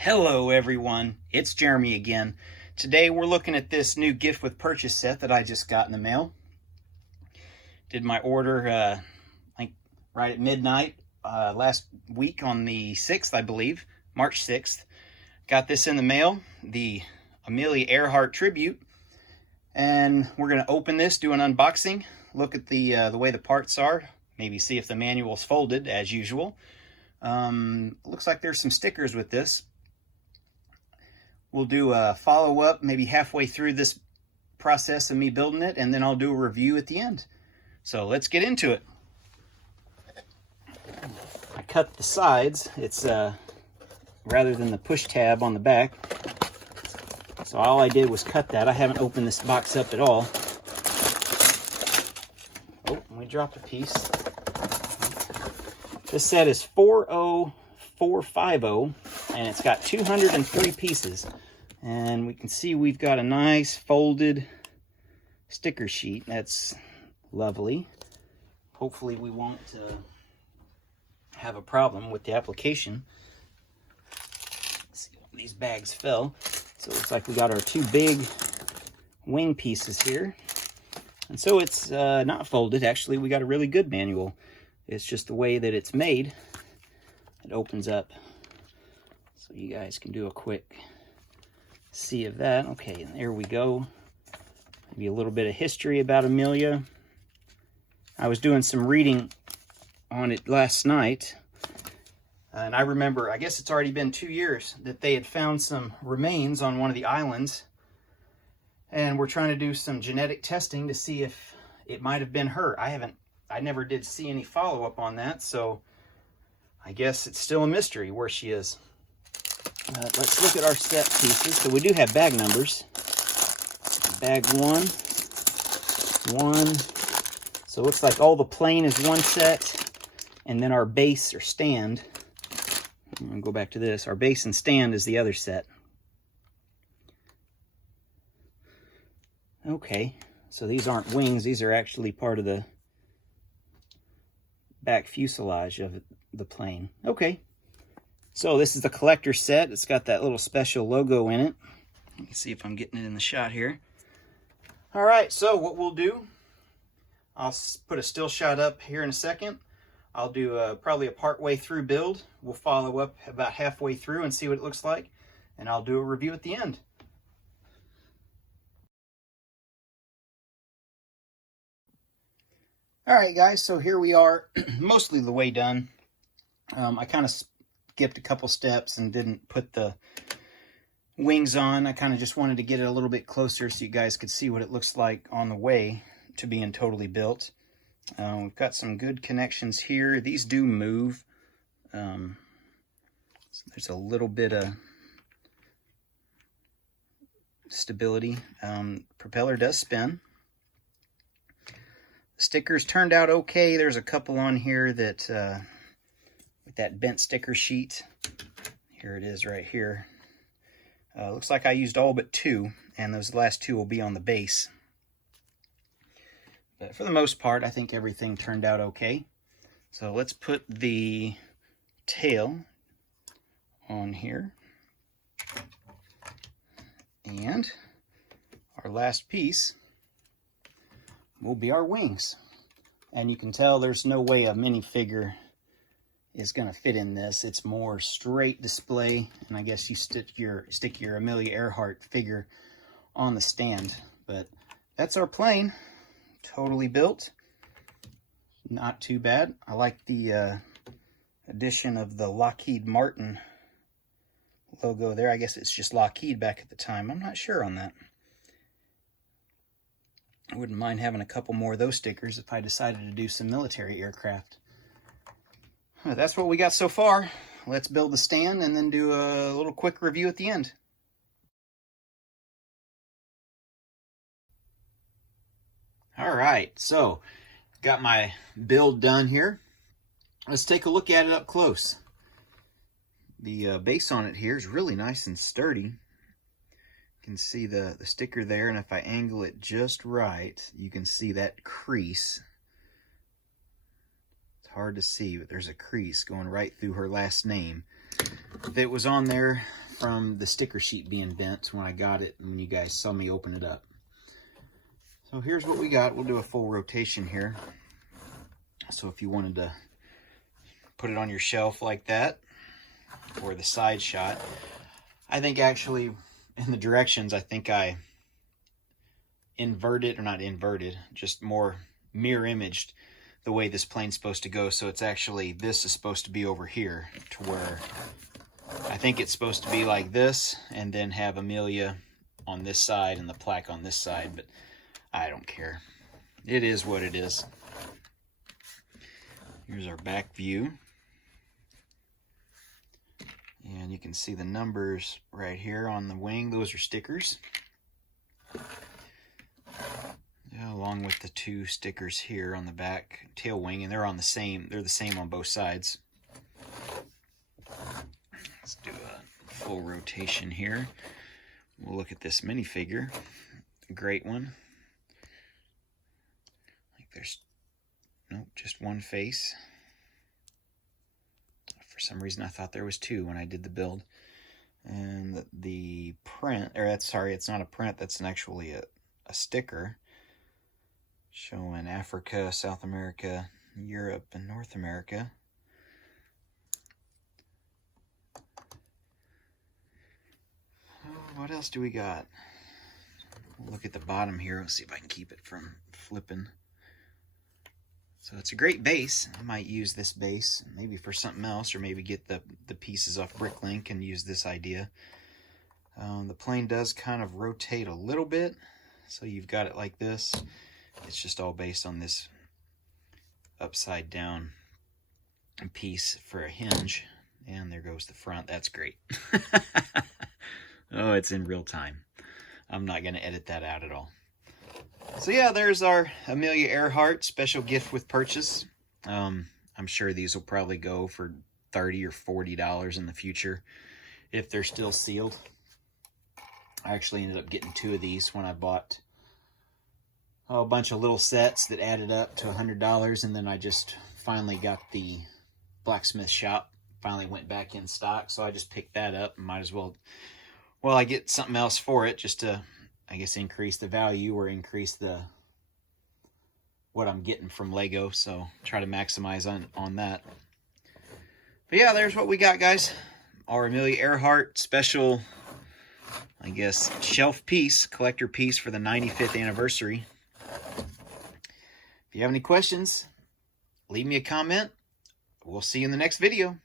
Hello everyone, it's Jeremy again. Today we're looking at this new gift with purchase set that I just got in the mail. Did my order like right at midnight last week on the 6th, I believe, March 6th. Got this in the mail, the Amelia Earhart tribute, and we're going to open this, do an unboxing, look at the way the parts are, maybe see if the manual's folded as usual. Looks like there's some stickers with this. We'll do a follow-up maybe halfway through this process of me building it, and then I'll do a review at the end. So let's get into it. I cut the sides. It's rather than the push tab on the back. So all I did was cut that. I haven't opened this box up at all. Oh, we dropped a piece. This set is 40450, and it's got 203 pieces. And we can see we've got a nice folded sticker sheet. That's lovely. Hopefully we won't have a problem with the application. Let's see, these bags fell. So it looks like we got our two big wing pieces here. And so it's not folded. Actually, we got a really good manual. It's just the way that it's made. It opens up so you guys can do a quick see of that. Okay, there we go. Maybe a little bit of history about Amelia. I was doing some reading on it last night, and I remember, I guess it's already been 2 years, that they had found some remains on one of the islands, and we're trying to do some genetic testing to see if it might have been her. I never did see any follow-up on that, so I guess it's still a mystery where she is. Let's look at our set pieces. So we do have bag numbers. Bag one. So it looks like all the plane is one set, and then our base or stand. I'm going to go back to this. Our base and stand is the other set. Okay, so these aren't wings. These are actually part of the back fuselage of the plane. Okay, so this is the collector set. It's got that little special logo in it. Let me see if I'm getting it in the shot here. All right, so what we'll do, I'll put a still shot up here in a second. I'll do probably a part-way through build. We'll follow up about halfway through and see what it looks like, and I'll do a review at the end. All right, guys, so here we are, mostly the way done. I kind of skipped a couple steps and didn't put the wings on. I kind of just wanted to get it a little bit closer so you guys could see what it looks like on the way to being totally built. We've got some good connections here. These do move. So there's a little bit of stability. Propeller does spin. Stickers turned out okay. There's a couple on here that with that bent sticker sheet. Here it is right here. Looks like I used all but two, and those last two will be on the base. But for the most part, I think everything turned out okay. So let's put the tail on here. And our last piece will be our wings. And you can tell there's no way a minifigure is going to fit in this. It's more straight display, and I guess you stick your Amelia Earhart figure on the stand. But that's our plane, totally built. Not too bad. I like the addition of the Lockheed Martin logo there. I guess it's just Lockheed back at the time. I'm not sure on that. I wouldn't mind having a couple more of those stickers if I decided to do some military aircraft. That's what we got so far. Let's build the stand and then do a little quick review at the end. All right, so got my build done here. Let's take a look at it up close. The base on it here is really nice and sturdy. You can see the sticker there, and if I angle it just right, you can see that crease. It's hard to see, but there's a crease going right through her last name. If it was on there from the sticker sheet being bent when I got it and when you guys saw me open it up. So here's what we got. We'll do a full rotation here. So if you wanted to put it on your shelf like that, or the side shot, I think actually in the directions, I think I inverted, or not inverted, just more mirror imaged the way this plane's supposed to go. So it's actually, this is supposed to be over here, to where I think it's supposed to be like this, and then have Amelia on this side and the plaque on this side, but I don't care. It is what it is. Here's our back view. And you can see the numbers right here on the wing. Those are stickers. Yeah, along with the 2 stickers here on the back tail wing, and they're the same on both sides. Let's do a full rotation here. We'll look at this minifigure. Great one. Like there's just one face. For some reason I thought there was 2 when I did the build. And the print, or that's, sorry, it's not a print, that's actually a sticker showing Africa, South America, Europe, and North America. What else do we got? We'll look at the bottom here. Let's see if I can keep it from flipping. So it's a great base. I might use this base maybe for something else, or maybe get the pieces off Bricklink and use this idea. The plane does kind of rotate a little bit, so you've got it like this. It's just all based on this upside down piece for a hinge. And there goes the front. That's great. Oh, it's in real time. I'm not going to edit that out at all. So yeah, there's our Amelia Earhart special gift with purchase. I'm sure these will probably go for $30 or $40 in the future if they're still sealed. I actually ended up getting 2 of these when I bought a bunch of little sets that added up to $100, and then I just finally got the blacksmith shop, finally went back in stock, so I just picked that up and might as well, I get something else for it just to, I guess, increase the value or increase what I'm getting from Lego, so try to maximize on that. But yeah, there's what we got, guys. Our Amelia Earhart special, I guess, shelf piece, collector piece for the 95th anniversary. If you have any questions, leave me a comment. We'll see you in the next video.